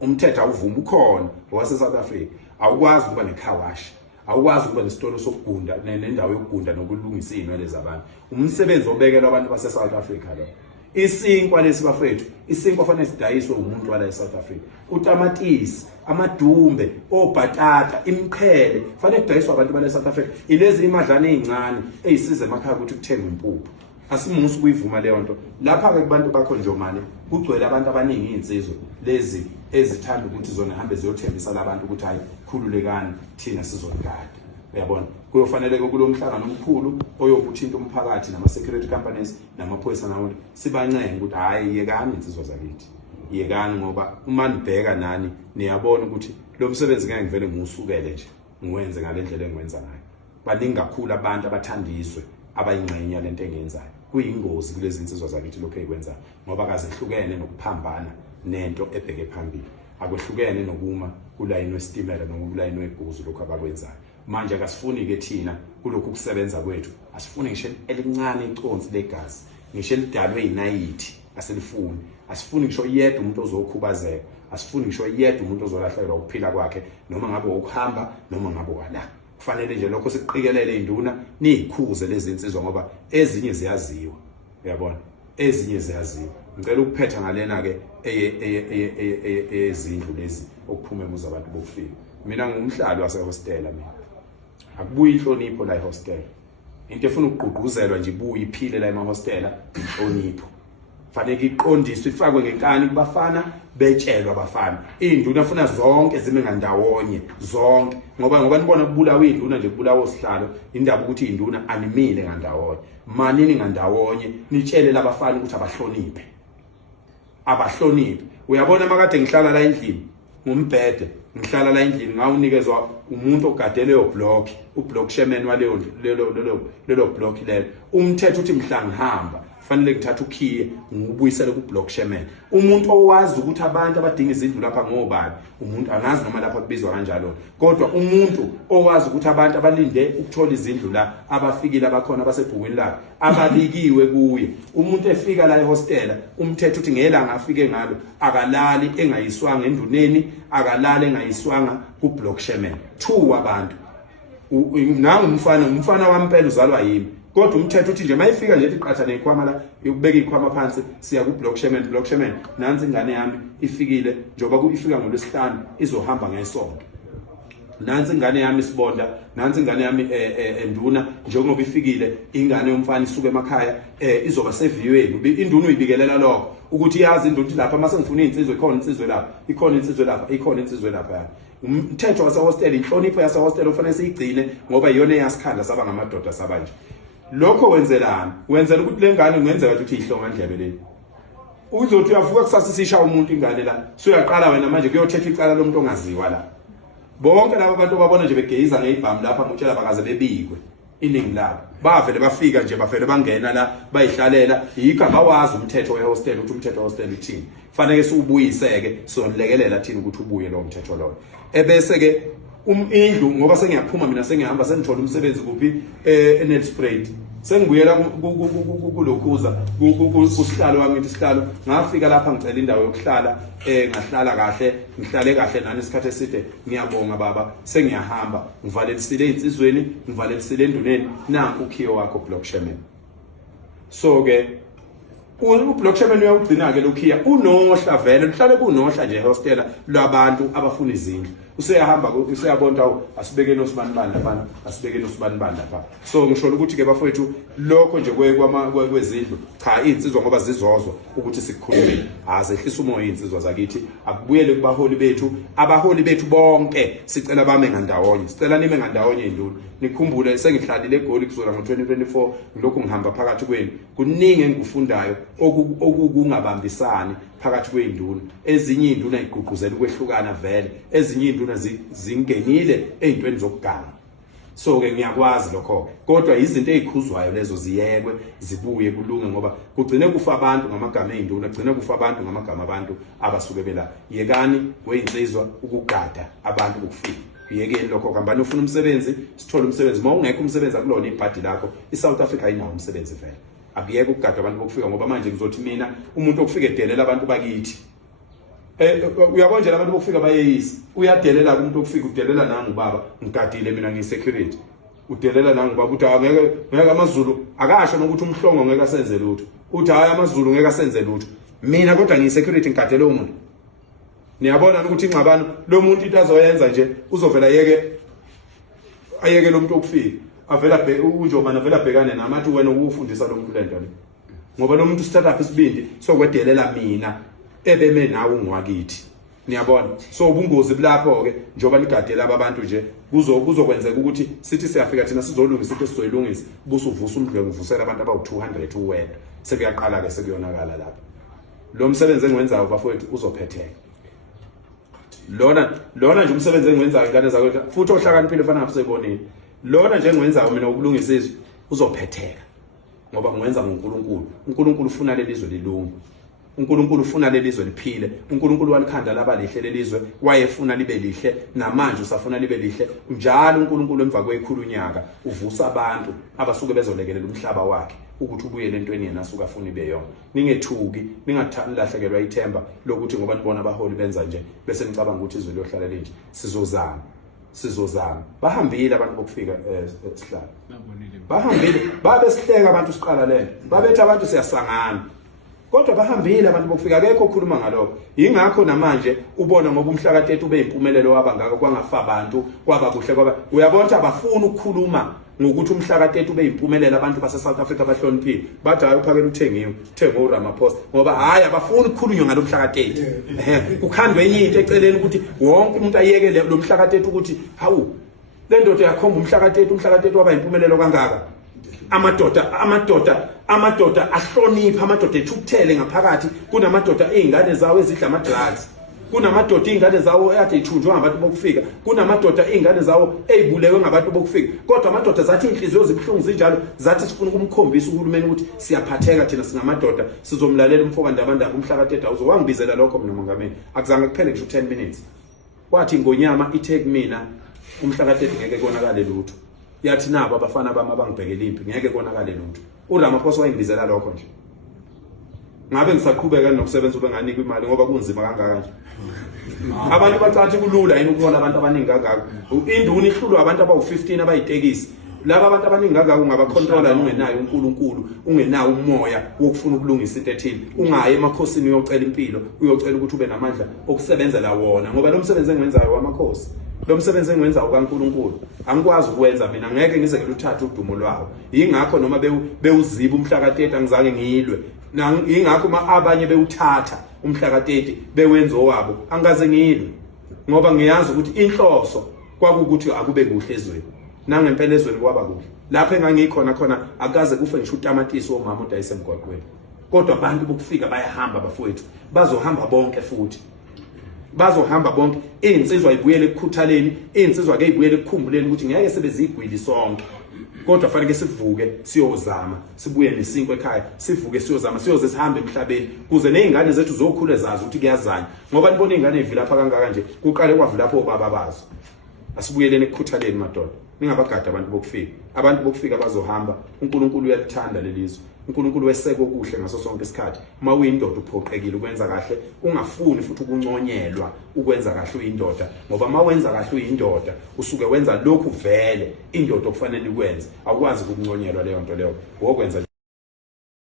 umthetho awuvumi ukhona wase South Africa awukwazi ukuba necar wash awukwazi ukuba nesitolo sokugunda nendawo yokugunda nokulungisa izinwele zabantu umsebenzi obekelwa abantu base South Africa lo isinkwa lesibafethu isinkwa fanele sidayiswe umuntu wala eSouth Africa utamatisi amadumbe obhatata imqhele fanele kudayiswe abantu bala eSouth Africa ilezi imadlana ezincane ezisiza emakhaya ukuthi kuthenge impuphu asimusi kuyivuma leyo nto lapha ke kubantu bakho njomane kugcwele abantu abaningi insizwe lezi ezithanda ukuthi zona hambe ziyothembisa labantu ukuthi hayi khululekani thina sizogada uyabona kuyofanele kulomhlangano omkhulu oyokuthinta umphakathi nama security companies namaphoyisa nawo sibancenga ukuthi hayi yekani insizwa zakithi yekani ngoba uma nibheka nani niyabona ukuthi lo msebenzi ngeke ngivele ngiusukele nje ngiwenze ngalendlela engikwenza ngayo baningi kakhulu abantu abathandiswe abayingxenye lento engenzayo kuyingozi kulezi insizwa zakithi lokho ekwenzayo ngoba kazehlukene nokuphambana nento ebheke phambili akwehlukene nokuma kulayini westimela noma kulayini webhuzu lokho abakwenzayo manje akasifuni ke thina kulokhu kusebenza kwethu asifuni ngisho elincane iconsi legazi ngisho elidalwe inayithi aselifuni asifuni ngisho yedwa umuntu ozokhubazeka asifuni ngisho yedwa umuntu ozolahlekelwa ukuphila kwakhe noma ngabe ukuhamba noma ngabe wala kufanele nje lokho siqikelele induna nizikhuze lezi insizwa ngoba ezinye ziyaziwa uyabona ezinye ziyaziwa ngicela ukuphetha ngalena ke ezindlu lezi okuphuma emuza abantu bokufika mina ngumhlali wase hostela mina akubuyi inhlonipho la ehostel into efuna ukugqugquzelwa nje ibuye iphile la emahostela inhlonipho fanele iqondiswe ifakwe ngenkani kubafana betshelwa abafana induna afuna zonke zime ngandawonye zonke ngoba nibona kubulawa induna nje kubulawa osihlalo indaba ukuthi induna animile ngandawonye manini ngandawonye nitshele labafana ukuthi abahloniphe uyabona makade ngihlala la endlini ngumbhede ngihlala la endlini ngawunikezwa umuntu ogadele yo block ublock chairman waleyo lelo block lelo umthetho uthi mhla ngihamba fanele ngithatha ukhiye ngubuyisele ku block chairman umuntu owazi ukuthi abantu abadinga izindlu lapha ngobani umuntu angazi noma lapha kubizwa kanjalo kodwa umuntu owazi ukuthi abantu abalinde ukuthola izindlu la abafikile abakhona abasebhukwini la ababikiwe kuye umuntu efika la ehostela umthetho uthi ngelanga afike ngalo akalali engayiswanga enduneni akalali engayiswanga ku block chairman two abantu nangu umfana wampela uzalwa yimi kodwa umthetho uthi nje mayifika nje iqatha nekhwama la ukubeka ikhwama phansi siya ku block chairman nansi ingane yami ifikile njoba ifika ngolwesihlanu izohamba ngesonto nansi ingane yami sibonda nansi ingane yami enduna njengoba ifikile ingane yomfana isuka emakhaya izoba seviyweni induna uyibikelela lokho ukuthi yazi induna lapha mase ngifuna insizwe ikhona insizwe lapha umthetho wase hostel inhlonipho yase hostel ufanele siyigcine ngoba iyona eyasikhanda saba ngamadoda sabanje lokho wenzelana wenzela ukuthi lengane ungenzeka ukuthi ihlonga ndlebe leni uzothi uyavuka kusasa sisha umuntu ingane la suyaqala wena manje kuyothetha icala lomuntu ongaziwa la bonke labo bantu babona nje begeyiza ngeibhamu lapha mutshela bakaze bebikwe iningi labo bavele bafika nje bafele bangena la bayihlalela yikho abawazi umthetho wehostel ukuthi umthetho wehostel uthini fanele siubuyiseke siyonlekelela thina ukuthi ubuye lo mthetho lo ebese ke indlu ngoba sengiyaphuma mina sengihamba sengithola umsebenzi kuphi eNelspruit sengibuyela kulokhuza kusihlalo wami isihlalo ngafika lapha ngicela indawo yokuhlala ngahlala kahle ngihlale kahle nani isikhathi eside ngiyabonga baba sengiyahamba ngivalelisile insizweni ngivalelisile enduneni nanku ukhiyo wakho block chairman so ke ublock chairman uyawugcina ke lokhiya unohla vele lihlale kunohla nje hostela labantu abafuna izindlu useyahamba useyabona asibeke noSibanibani lapha so ngisho ukuthi ke bafowethu lokho nje kwezindlu cha insizwa ngoba zizozwa ukuthi sikukhulule azehlisa umoya insizwa zakithi akubuyele kubaholi bethu abaholi bethu bonke sicela bame ngandawonye sicela nime ngandawonye induna nikhumbule sengihlalile eGoli kusukela ngo2024 ngilokhu ngihamba phakathi kwenu kuningi engikufundayo okungabambisani phakathi kwezinduna ezinye induna igqugquzela ukwehlukana vele ezinye induna zingenile ezintweni zokuganga so ke ngiyakwazi lokho kodwa izinto ezikhuzwayo lezo ziyekwe zibuye kulunge ngoba kugcine kufa abantu ngamagama ezinduna kugcine kufa abantu ngamagama abantu abasuke bela yekani weyinsizwa ukugada abantu ukufika yekeni lokho kambani ufuna umsebenzi sithola umsebenzi mawungekho umsebenzi akulona ibhadi lakho iSouth Africa ayinawo umsebenzi vele akuyeke ukugada abantu bokufika ngoba manje ngizothi mina umuntu okufika edelela abantu bakithi uyabona nje abantu bokufika bayeyisa uyadelela umuntu okufika udelela nangu baba ngigadile mina ngisecurity udelela nangu baba uthi ngeke amaZulu akasho nokuthi umhlongo ngeke asenze lutho uthi hayi amaZulu ngeke asenze lutho mina kodwa ngisecurity ngigadele umuntu niyabona ukuthi ingxabano lo muntu into azoyenza nje uzovela ayeke lo muntu okufika avela uNjomana avela bhekane namathi wena ukufundisa lo muntu lento le ngoba lo muntu startup isibindi sokwedelela mina ebeme nawe ungwakithi niyabona so ubungozi bulapho ke njoba ligadela abantu nje kuzokwenzeka ukuthi sithi siyafika thina sizolungisa into sizoyilungisa buso uvusa umdleko uvusela abantu abawu200 uwedwa sekuyaqala ke sekuyonakala lapha lo msebenzi engiwenzayo bafowethu uzophetheka lona nje umsebenzi engiwenzayo ingane zakwethu futhi ohlakaniphile fana ngaphisebonini lona nje engiwenzayo mina ukulungisa izwe uzophetheka ngoba ngiwenza ngoNkulunkulu ufuna lelizwe lilunge uNkulunkulu ufuna lelizwe liphile uNkulunkulu walikhanda laba lihle lelizwe wayefuna libe lihle namanje usafuna libe lihle njalo uNkulunkulu emva kwekhulunyaka uvusa abantu abasuke bezolekelela umhlaba wakhe ukuthi ubuyele entweni yena asuka afuna ibe yona ningethuki ningathani lahlekelwa ithemba lokuthi ngoba nibona abaholi benza nje bese nicabanga ukuthi izwe liyohlala linje sizozama bahambile abantu bokufika esihlala bahambile babe sihleka abantu siqala lento babethe abantu siyasangana kodwa bahambile abantu bokufika akekho okhuluma ngalokho ingakho namanje ubona ngoba umhlaka-30 ube impumelelo wabangaka kwangafa abantu kwaba kuhle kwaba uyabona abafuna ukukhuluma ngokuthi umhlaka-30 ube impumelelo abantu base-South Africa bahloniphile bathi hayi uphakela uthengiwe uthenge uRamaphosa ngoba hayi abafuni ukukhulunywa ngalo mhlaka-30 kukhandwe enye into eceleni ukuthi wonke umuntu ayeke lo mhlaka-30 ukuthi hawu le ndoda yakhomba umhlaka-30 waba impumelelo kangaka amadoda ahlonipha amadoda ethukuthele ngaphakathi kunamadoda ezingane zawo ezidla ama-drugs kunamadoda izingane zawo ade ithunjwe ngabantu bokufika kunamadoda izingane zawo ezibulewe ngabantu bokufika kodwa amadoda zathi inhliziyo zibhlungu zinjalo zathi sifuna ukumkhombisa uhulumeni ukuthi siyaphatheka thina singamadoda sizomlalela umfokandabandaba umhlaka-30 uzowangibizela lokho mina mongameli akuzange kuphele ngisho 10 minutes wathi ngonyama ithe kumina umhlaka-30 ngeke konakale lutho yathi nabo abafana bami abangibhekela impi ngeke konakale lutho uRamaphosa wayengibizela lokho nje ngabe ngisaqhubeka nokusebenza ube nganikwa imali ngoba kunzima kangaka nje abantu bacathi kulula yini ukubona abantu abaningi kangaka induna ihlulwa abantu abawu15 abayitekisi laba abantu abaningi kangaka ungabacontrola ungenayo uNkulunkulu ungenayo umoya wokufuna ukulungisa into ethile ungaye emakhosini uyocela impilo uyocela ukuthi ube namandla okusebenzela wona ngoba lo msebenzi engiwenzayo wamakhosi lo msebenzi engiwenzayo kaNkulunkulu angikwazi ukwenza mina ngeke ngize ngiluthathe udumo lwawo ingakho noma bewuziba umhlaka-30 angizange ngiyilwe ingakho abanye bewuthatha umhlaka-30 bewenza owabo angaze ngiyilwe ngoba ngiyazi ukuthi inhloso kwakukuthi akube kuhle ezweni nangempela ezweni kwaba kuhle lapho engangikhona khona akaze kufe ngisho utamatisi womama udayise emgwaqweni kodwa abantu bokufika bayahamba bafowethu bazohamba bonke futhi bazohamba bonke insizwa ibuyele ekukhuthaleni insizwa ke ibuyele ekukhumbuleni ukuthi ngeke sebezigwili sonke kodwa fanele sivuke siyozama sibuye nesinkwe ekhaya sivuke siyozama siyoze sihambe emhlabeni kuze nezingane zethu zokhule zazi ukuthi kuyazanya ngoba nibona izingane ezivila lapha kangaka nje kuqale kwavula lapho obaba bazo asibuyeleni ekukhuthaleni madoda ningabagada abantu bokufika bazohamba uNkulunkulu uyalithanda lelizwe uNkulunkulu weseke okuhle ngaso sonke isikhathi uma uyindoda uphoqekile ukwenza kahle ungafuni futhi ukunconyelwa ukwenza kahle uyindoda ngoba uma wenza kahle uyindoda usuke wenza lokhu vele indoda okufanele ikwenze awukwazi ukunconyelwa leyo nto leyo wokwenza